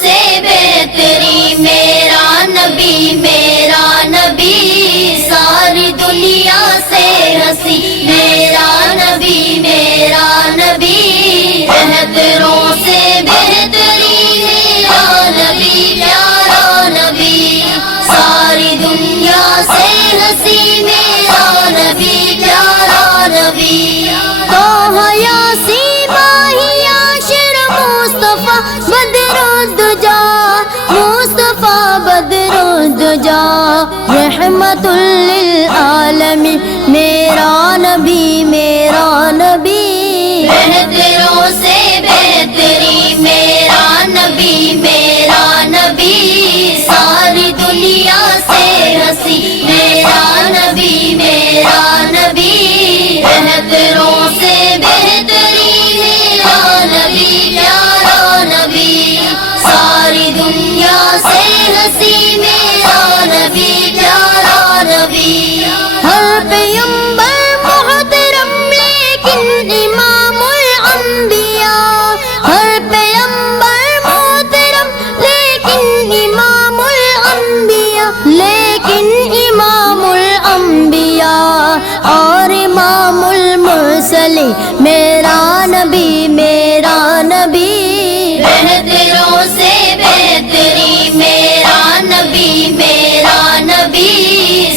سے بہتری میرا نبی، ساری دنیا سے ہنسی میرا نبی، بہتروں سے بہتری میرا نبی، پیارا نبی، ساری دنیا سے ہنسی میرا نبی، پیارا نبی۔ طه یاسین ماہی عاشر مصطفیٰ بدر الدجا، مصطفیٰ بدر الدجا، رحمت للعالمین میرا نبی، بہتروں سے بہتری میرا نبی، ساری دنیا سے ہنسی میرا نبی، بہتروں سے بہتری میرا نبی، پیارا نبی، ساری دنیا سے ہنسی میرا نبی، پیارا نبی۔ ہر پیغمبر محترم لیکن امام الانبیاء، ہر پیغمبر محترم لیکن امام الانبیاء، اور امام المرسلین میرا نبی، بہتروں سے بہتری میرا نبی،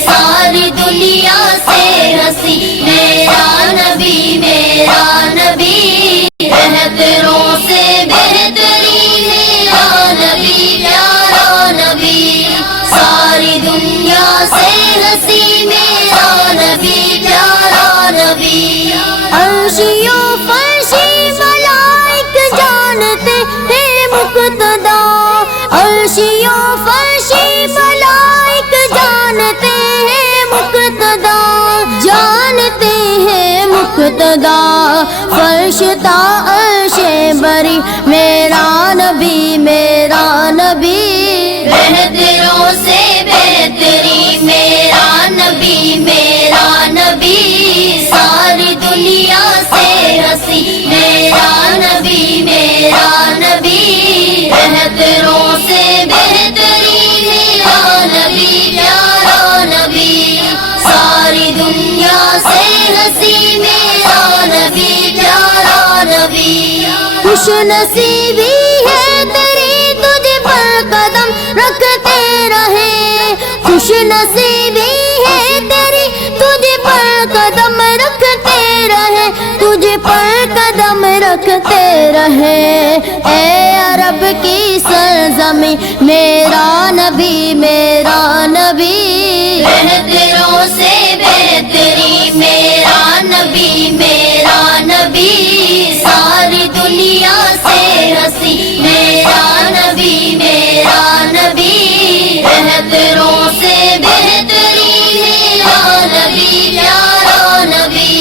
ساری دنیا سے ہنسی میرا نبی، بہتروں سے بہتری میرا نبی، پیارا نبی، ساری دنیا سے ہنسی میرا نبی، پیارا نبی۔ عرشی و فرشی ملائک جانتے ہیں مقتدا، عرشی و فرشی ملائک جانتے ہیں مقتدا، فرش تا عرش بری میرا نبی، بہتروں سے بہتری میرا نبی، ساری دنیا سے ہنسی میرا نبی، بہتروں سے بہتری میرا نبی، پیارا نبی، ساری دنیا سے ہنسی میرا نبی، پیارا نبی۔ خوش نصیبی ہے تیری تجھ پر قدم رکھتے رہے، خوش نصیبی ہے تیری تجھ پر قدم رکھتے رہے، تجھ پر قدم رکھتے رہے، اے عرب کی سرزمین میرا نبی، بہتروں سے بہتری میرا نبی، ساری دنیا سے ہنسی میرا نبی، بہتروں سے بہتری میرا نبی، پیارا نبی،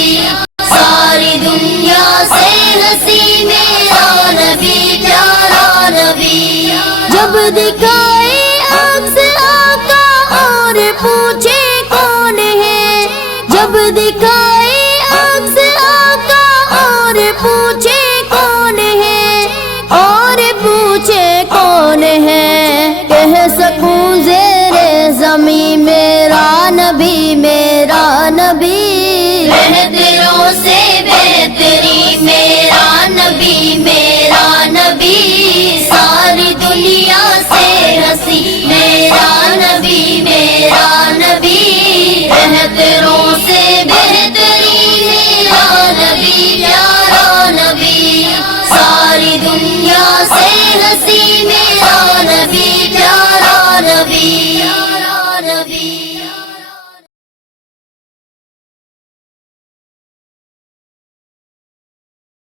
ساری دنیا سے ہنسی میرا نبی، پیارا نبی۔ جب دکھائے عکس آقا اور پوچھے کون ہے، جب دکھائے عکس آقا اور پوچھے کون ہے، کہہ سکوں زیر زمین میرا نبی، بہتروں سے بہتری میرا نبی،